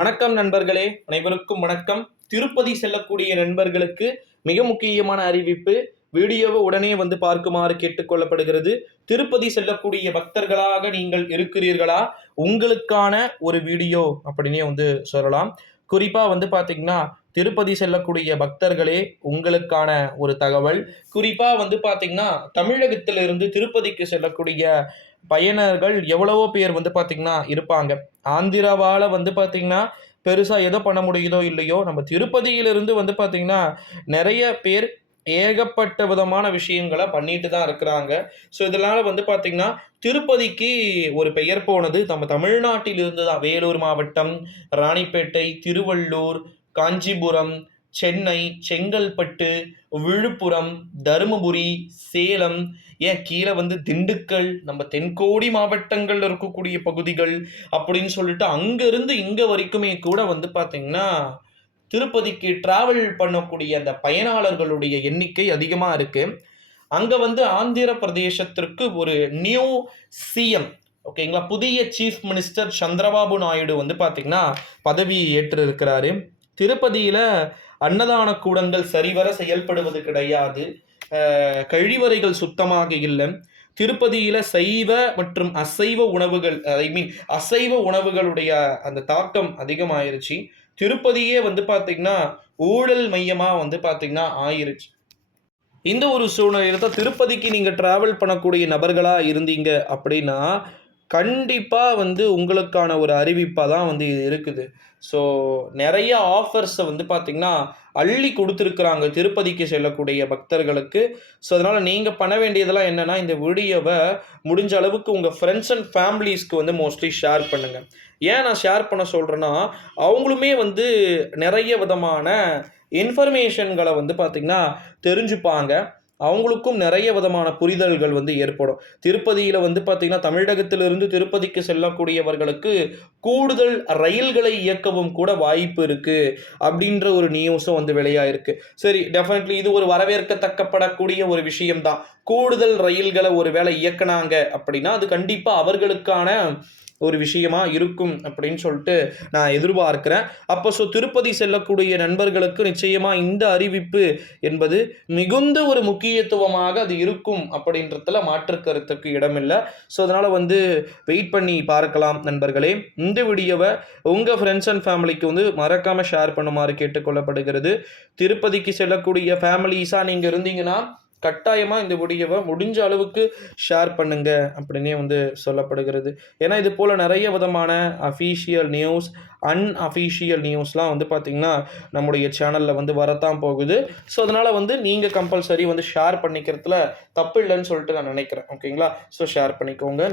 வணக்கம் நண்பர்களே, அனைவருக்கும் வணக்கம். திருப்பதி செல்லக்கூடிய நண்பர்களுக்கு மிக முக்கியமான அறிவிப்பு. வீடியோவை உடனே பார்க்குமாறு கேட்டுக்கொள்ளப்படுகிறது. திருப்பதி செல்லக்கூடிய பக்தர்களாக நீங்கள் இருக்கிறீர்களா? உங்களுக்கான ஒரு வீடியோ அப்படின்னே சொல்லலாம். குறிப்பா பார்த்தீங்கன்னா, திருப்பதி செல்லக்கூடிய பக்தர்களே உங்களுக்கான ஒரு தகவல். குறிப்பா பார்த்தீங்கன்னா, தமிழகத்திலிருந்து திருப்பதிக்கு செல்லக்கூடிய பயனர்கள் எவ்வளவோ பேர் பார்த்தீங்கன்னா இருப்பாங்க. ஆந்திராவால பார்த்தீங்கன்னா, பெருசா எத பண்ண முடியுதோ இல்லையோ, நம்ம திருப்பதியிலிருந்து பார்த்தீங்கன்னா, நெறைய பேர் ஏகப்பட்ட விதமான விஷயங்கள பண்ணிட்டு தான் இருக்கிறாங்க. ஸோ, இதனால பார்த்தீங்கன்னா, திருப்பதிக்கு ஒரு பெயர் போனது நம்ம தமிழ்நாட்டிலிருந்து தான். வேலூர் மாவட்டம், ராணிப்பேட்டை, திருவள்ளூர், காஞ்சிபுரம், சென்னை, செங்கல்பட்டு, விழுப்புரம், தருமபுரி, சேலம், ஏன் கீழ திண்டுக்கல், நம்ம தென்கோடி மாவட்டங்கள்ல இருக்கக்கூடிய பகுதிகள் அப்படின்னு சொல்லிட்டு அங்கருந்து இங்க வரைக்குமே கூட பார்த்தீங்கன்னா, திருப்பதிக்கு டிராவல் பண்ணக்கூடிய அந்த பயனாளர்களுடைய எண்ணிக்கை அதிகமா இருக்கு. அங்க ஆந்திர பிரதேசத்திற்கு ஒரு நியூ சிஎம், ஓகேங்களா, புதிய சீஃப் மினிஸ்டர் சந்திரபாபு நாயுடு பார்த்தீங்கன்னா பதவி ஏற்று இருக்கிறாரு. திருப்பதியில அன்னதான கூடங்கள் சரிவர செயல்படுவது கிடையாது. கழிவறைகள் சுத்தமாக இல்லை. திருப்பதியில சைவ மற்றும் அசைவ உணவுகள், அசைவ உணவுகளுடைய அந்த தாக்கம் அதிகமாயிருச்சு. திருப்பதியே பார்த்தீங்கன்னா ஊழல் மையமா பார்த்தீங்கன்னா ஆயிருச்சு. இந்த ஒரு சூழ்நிலையில தான் திருப்பதிக்கு நீங்க டிராவல் பண்ணக்கூடிய நபர்களா இருந்தீங்க அப்படின்னா, கண்டிப்பா உங்களுக்கான ஒரு அறிவிப்பா தான் இது இருக்குது. ஸோ, நெறைய ஆஃபர்ஸ பார்த்தீங்கன்னா, அள்ளி குடுத்துருக்குறாங்க திருப்பதிக்கு செல்லக்கூடிய பக்தர்களுக்கு. ஸோ, அதனால நீங்க பண்ண வேண்டியதெல்லாம் என்னன்னா, இந்த வீடியோவ முடிஞ்ச அளவுக்கு உங்க ஃப்ரெண்ட்ஸ் அண்ட் ஃபேமிலீஸ்க்கு மோஸ்ட்லி ஷேர் பண்ணுங்க. ஏன் நான் ஷேர் பண்ண சொல்றேன்னா, அவங்களுமே நெறைய விதமான இன்ஃபர்மேஷன்கள பார்த்தீங்கன்னா தெரிஞ்சுப்பாங்க. அவங்களுக்கும் நிறைய விதமான புரிதல்கள் ஏற்படும். திருப்பதியில பார்த்தீங்கன்னா, தமிழகத்திலிருந்து திருப்பதிக்கு செல்லக்கூடியவர்களுக்கு கூடுதல் ரயில்களை இயக்கவும் கூட வாய்ப்பு இருக்கு. அப்படின்ற ஒரு நியூஸும் வெளியாயிருக்கு. சரி, டெஃபினெட்லி இது ஒரு வரவேற்கத்தக்கப்படக்கூடிய ஒரு விஷயம் தான். கூடுதல் ரயில்களை ஒரு வேளை இயக்குனாங்க அப்படின்னா, அது கண்டிப்பா அவர்களுக்கான ஒரு விஷயமா இருக்கும் அப்படின்னு சொல்லிட்டு நான் எதிர்பார்க்கிறேன். ஸோ, திருப்பதி செல்லக்கூடிய நண்பர்களுக்கு நிச்சயமா இந்த அறிவிப்பு என்பது மிகுந்த ஒரு முக்கியத்துவமாக அது இருக்கும் அப்படின்றதுல மாற்று கருத்துக்கு இடமில்லை. ஸோ, அதனால வெயிட் பண்ணி பார்க்கலாம் நண்பர்களே. இந்த வீடியோவை உங்க ஃப்ரெண்ட்ஸ் அண்ட் ஃபேமிலிக்கு மறக்காம ஷேர் பண்ணுமாறு கேட்டுக்கொள்ளப்படுகிறது. திருப்பதிக்கு செல்லக்கூடிய ஃபேமிலிஸா நீங்க இருந்தீங்கன்னா, கட்டாயமா இந்த வீடியோவை முடிஞ்ச அளவுக்கு ஷேர் பண்ணுங்க அப்படின்னே சொல்லப்படுகிறது. ஏன்னா, இது போல நிறைய விதமான அஃபீஷியல் நியூஸ், அன்அஃபீஷியல் நியூஸ்லாம் பார்த்தீங்கன்னா, நம்முடைய சேனல்ல வரத்தான் போகுது. ஸோ, அதனால நீங்க கம்பல்சரி ஷேர் பண்ணிக்கிறதுல தப்பு இல்லைன்னு சொல்லிட்டு நான் நினைக்கிறேன். ஓகேங்களா? ஸோ, ஷேர் பண்ணிக்கோங்க.